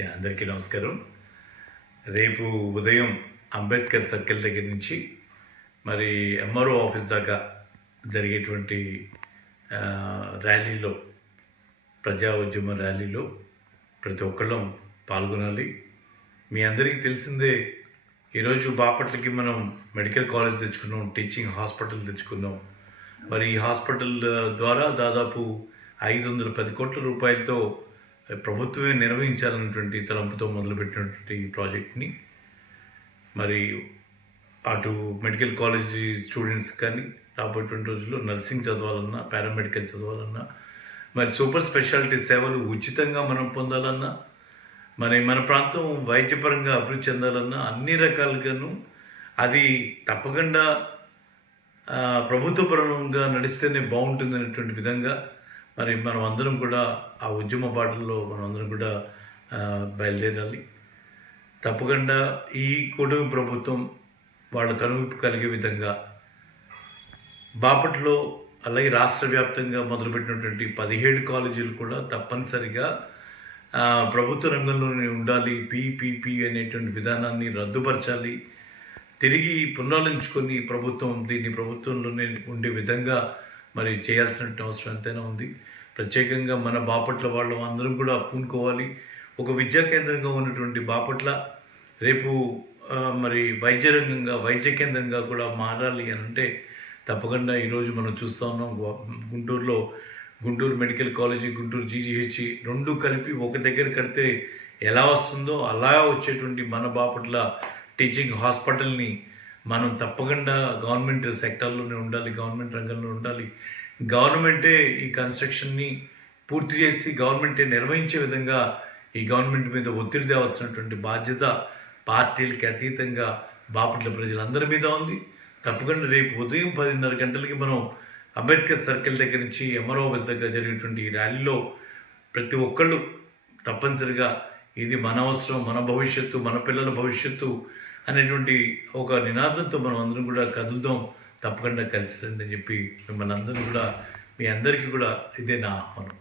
Yeah, అందరికీ నమస్కారం. రేపు ఉదయం అంబేద్కర్ సర్కిల్ దగ్గర నుంచి మరి ఎంఆర్ఓ ఆఫీస్ దాకా జరిగేటువంటి ర్యాలీలో ప్రజా ఉద్యమ ర్యాలీలో ప్రతి ఒక్కళ్ళం పాల్గొనాలి. మీ అందరికీ తెలిసిందే ఈరోజు బాపట్లకి మనం మెడికల్ కాలేజ్ తెచ్చుకున్నాం టీచింగ్ హాస్పిటల్ తెచ్చుకున్నాం. మరి ఈ హాస్పిటల్ ద్వారా దాదాపు ఐదు వందల పది కోట్ల రూపాయలతో ప్రభుత్వమే నిర్వహించాలన్నటువంటి తలంపుతో మొదలుపెట్టినటువంటి ప్రాజెక్ట్ని. మరి అటు మెడికల్ కాలేజ్ స్టూడెంట్స్ కానీ రాబోయేటువంటి రోజుల్లో నర్సింగ్ చదవాలన్నా పారామెడికల్ చదవాలన్నా మరి సూపర్ స్పెషాలిటీ సేవలు ఉచితంగా మనం పొందాలన్నా మరి మన ప్రాంతం వైద్యపరంగా అభివృద్ధి చెందాలన్నా అన్ని రకాలుగాను అది తప్పకుండా ప్రభుత్వపరంగా నడిస్తేనే బాగుంటుంది అనేటువంటి విధంగా మరి మనం అందరం కూడా ఆ ఉద్యమ బాటల్లో మనం అందరం కూడా బయలుదేరాలి. తప్పకుండా ఈ కూటమి ప్రభుత్వం వాళ్ళ కనువిప్పు కలిగే విధంగా బాపట్లో అలాగే రాష్ట్ర వ్యాప్తంగా మొదలుపెట్టినటువంటి పదిహేడు కాలేజీలు కూడా తప్పనిసరిగా ప్రభుత్వ రంగంలోనే ఉండాలి. పీపీపీ అనేటువంటి విధానాన్ని రద్దుపరచాలి. తిరిగి పునరాలించుకొని ప్రభుత్వం దీన్ని ప్రభుత్వంలోనే ఉండే విధంగా మరి చేయాల్సిన అవసరం ఎంతైనా ఉంది. ప్రత్యేకంగా మన బాపట్ల వాళ్ళు అందరం కూడా పూనుకోవాలి ఒక విద్యా కేంద్రంగా ఉన్నటువంటి బాపట్ల రేపు మరి వైద్య రంగంగా వైద్య కేంద్రంగా కూడా మారాలి అని అంటే తప్పకుండా ఈరోజు మనం చూస్తూ ఉన్నాం. గుంటూరులో Guntur medical college Guntur GGH రెండు కలిపి ఒక దగ్గర కడితే ఎలా వస్తుందో అలా వచ్చేటువంటి మన బాపట్ల టీచింగ్ హాస్పిటల్ని మనం తప్పకుండా గవర్నమెంట్ సెక్టార్లోనే ఉండాలి గవర్నమెంట్ రంగంలో ఉండాలి. గవర్నమెంటే ఈ కన్స్ట్రక్షన్ని పూర్తి చేసి గవర్నమెంటే నిర్వహించే విధంగా ఈ గవర్నమెంట్ మీద ఒత్తిడి తేవాల్సినటువంటి బాధ్యత పార్టీలకి అతీతంగా బాపట్ల ప్రజలందరి మీద ఉంది. తప్పకుండా రేపు ఉదయం పదిన్నర గంటలకి మనం అంబేద్కర్ సర్కిల్ దగ్గర నుంచి ఎంఆర్ఓ ఆఫీస్ దగ్గర జరిగేటువంటి ఈ ర్యాలీలో ప్రతి ఒక్కళ్ళు తప్పనిసరిగా ఇది మన అవసరం మన భవిష్యత్తు మన పిల్లల భవిష్యత్తు అనేటువంటి ఒక నినాదంతో మనం అందరం కూడా కదులుదాం. తప్పకుండా కలిసిందని అని చెప్పి మిమ్మల్ని అందరూ కూడా మీ అందరికీ కూడా ఇదే నా ఆహ్వానం.